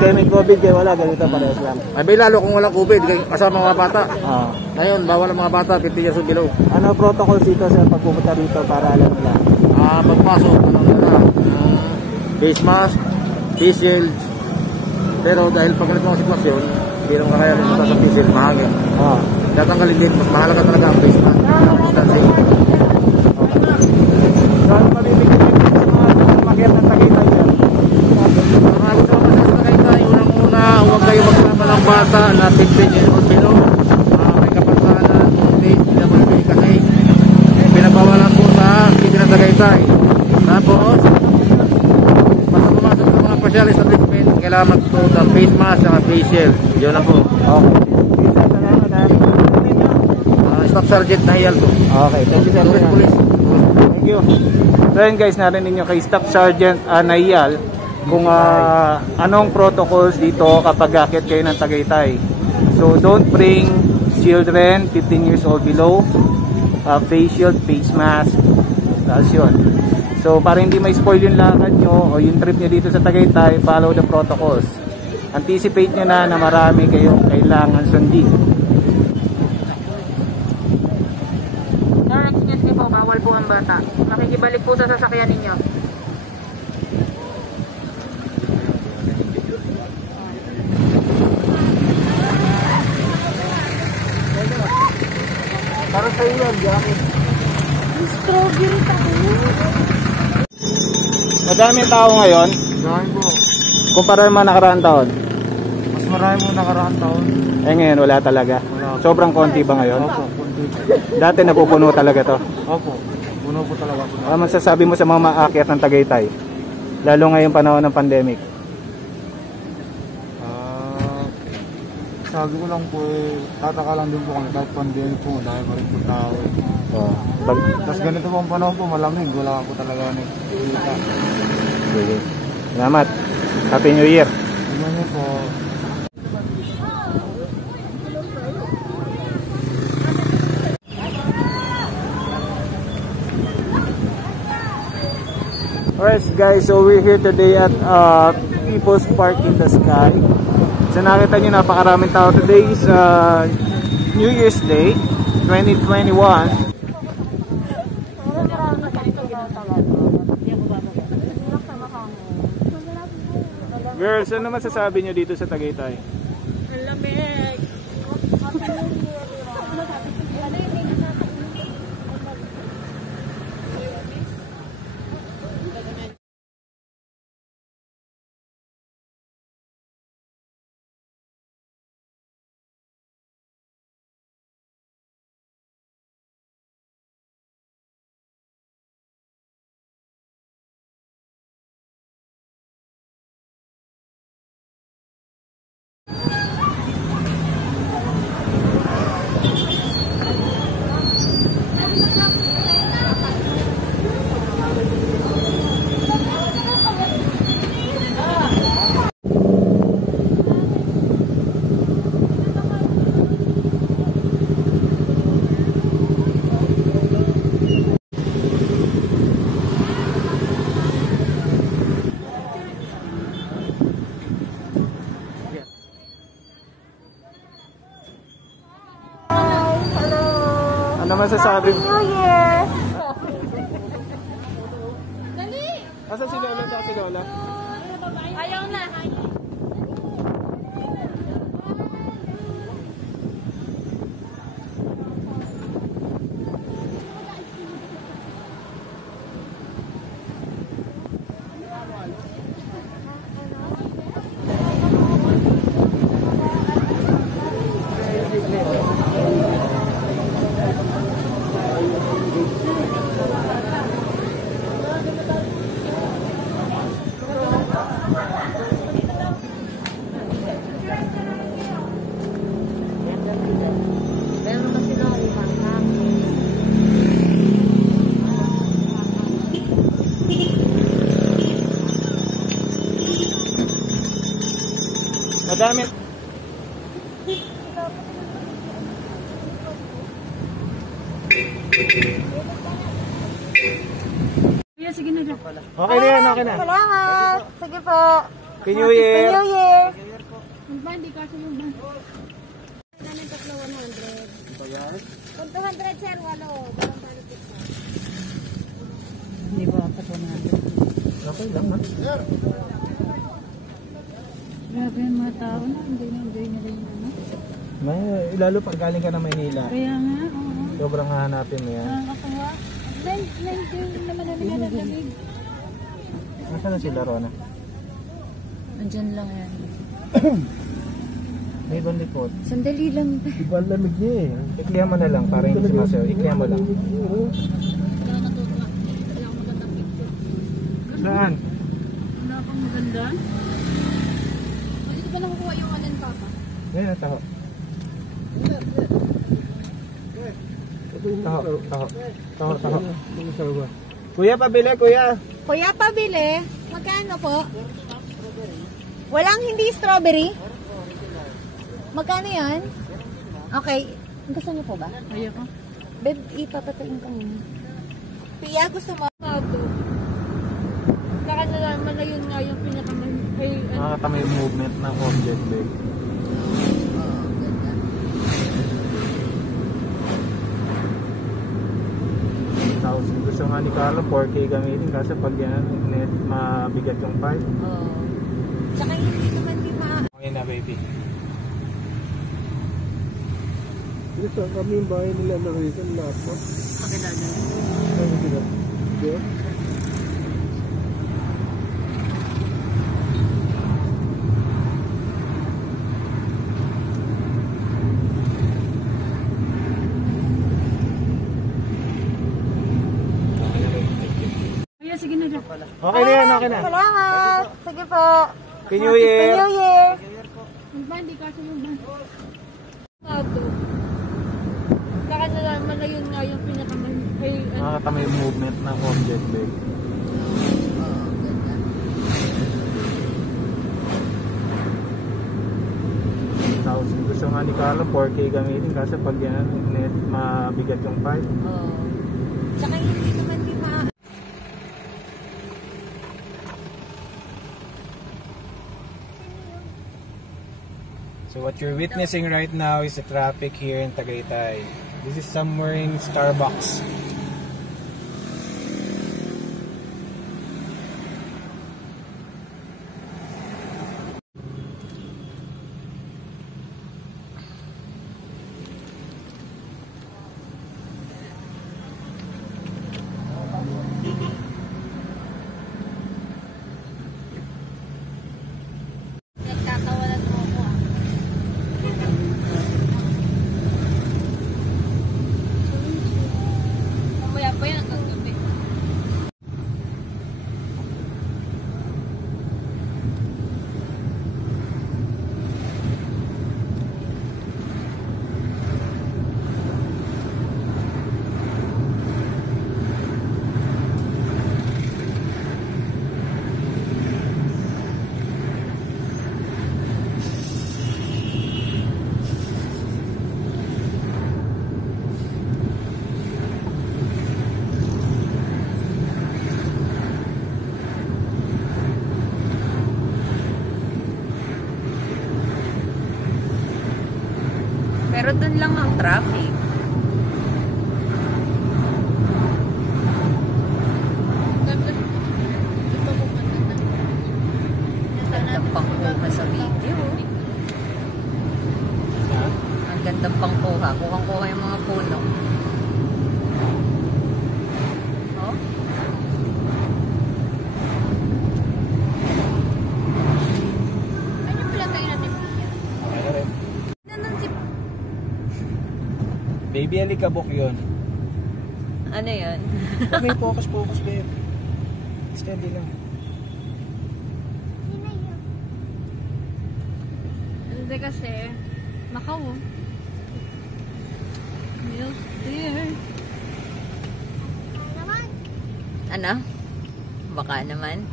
kayo may COVID, kayo wala, ganito parehas lang. Ay, may lalo kung walang COVID, kasama mga bata. Ngayon, bawal ang mga bata, 50 years old below. Ano protocol dito sa pagpupunta dito para alam nila? Pagpasok, face mask, face shield. Pero dahil pag ganito ang sitwasyon, hindi naman kaya rin sa face shield, mahangin. Tatanggalin din, mas mahalaga talaga ang face mask. Distancing. So, ano mabibigyan dito sa mga umakyat ng Tagaytay dyan? Mga gusto ko sa Tagaytay, unang-una, huwag kayo magsama ng bata na 15 years old below. May kapatanan, hindi naman may kasi pinabawalan po sa hindi ng Tagaytay. Tapos, basta pumasok sa mga pasyal establishment, kailangan magtuot ang face mask at face shield. Yun lang po. Okay. Staff Sergeant Nahiyal po. Okay, thank you sir. Police. Thank you. So yun guys, narinig nyo kay Staff Sergeant Nahiyal kung anong protocols dito kapag akit kayo ng Tagaytay. So don't bring children 15 years old below, face shield, face mask, tapos yun. So para hindi may spoil yung lakad nyo o yung trip nyo dito sa Tagaytay, follow the protocols. Anticipate nyo na marami kayong kailangan sundin. Bawal po ang bata. Makikibalik po sa sasakyan ninyo. Para sa iyo, Jackie. Strawberry tayo. Madami tao ngayon. Marami po. Kumpara naman nakaraang taon. Mas marami mo nakaraang taon. Eh ngayon wala talaga. Sobrang konti ba ngayon? Opo, konti. Dati napupuno talaga to. Opo, puno po talaga. Ano masasabi mo sa mga maakyat ng Tagaytay? Lalo ngayong panahon ng pandemic. Sabi ko lang po tataka lang din po kung kahit pandemic po, dahil pa rin po tao. Tapos ganito po ang panahon po, malamig. Wala po talaga nagkita. Sige. Salamat. Happy New Year. Tingnan niyo po. Alright guys, so we're here today at People's Park in the Sky. So nakita nyo napakaraming tao. Today is New Year's Day 2021. Girls, ano masasabi nyo dito sa Tagaytay? Ang lamig. Ano masasabi mo? New Year! Asa si Lola? Asa si Lola? Ayaw na. Madami. Sige na. Okay na yan, okay na. Salamat. Sige po. Happy New Year! New Year! Yung ba, hindi kasi yung ba? Ganun tatlo 100. Ito yan. Kung 200 sir, walo. Dalawang balik ito. Hindi ba ako 100? Okay lang ha. Grabe yung mga tao na, hindi na nila yung ano. May, lalo pag galing ka na Maynila, Kaya nga, oo. sobrang hahanapin mo yan. Nakakakuha. Nine naman na nagalalamig. Nasaan na sila, Rona? Andyan lang yan. May ibang likod. Sandali lang. Iba lamig niya eh. Iklihan mo na lang para hindi si Master. Iklihan mo lang. Saan? Wala kang maganda. Hindi ba nakukuha yung anan, Papa? Ngayon, taho. Taho. Kuya, pabili, kuya. Kuya, pabili. Magkano po? Walang hindi strawberry? Magkano yan? Okay. Gusto niyo po ba? Ayoko. Babe, ipapatain ka muna. Pia, gusto mo? Baka nalaman na yun nga yung pinakamahal. Nakakata may movement ng object, babe. Tapos gusto nga ni Carlo 4K gamitin kasi pag yan, net, mabigat yung pipe. Oo. Tsaka hindi naman di Okay na, baby. Ito kami yung bahay nila na rin lahat po. Kakilala. Ay, sila. Diyo? Kaya sige na lang. Okay na yan, okay na. Salamat. Sige po. Happy New Year! Happy New Year! Yung ba, hindi kasi yung ba? Ato. Baka nalaman na yun nga yung pinakamahal. Nakakata may movement ng object, babe. Tapos gusto nga ni Carlo 4K gamitin kasi pag yan, net, mabigat yung pipe. Oo. Tsaka hindi naman di So what you're witnessing right now is the traffic here in Tagaytay. This is somewhere in Starbucks. Nagkatawalan mo ako ah. Mamaya pa yan hanggang gabi. Pero dun lang ang traffic. Ang gandang pangkuha sa video. Ang gandang pangkuha. Kuhang-kuha yung mga puno. Oh. Ano pala tayo natin? Okay na rin. Nanon si... Baby, alikabok yun. Ano yan? May focus, babe. Steady lang. Hindi kasi, Macau. Milk dear. Ano? Baka naman.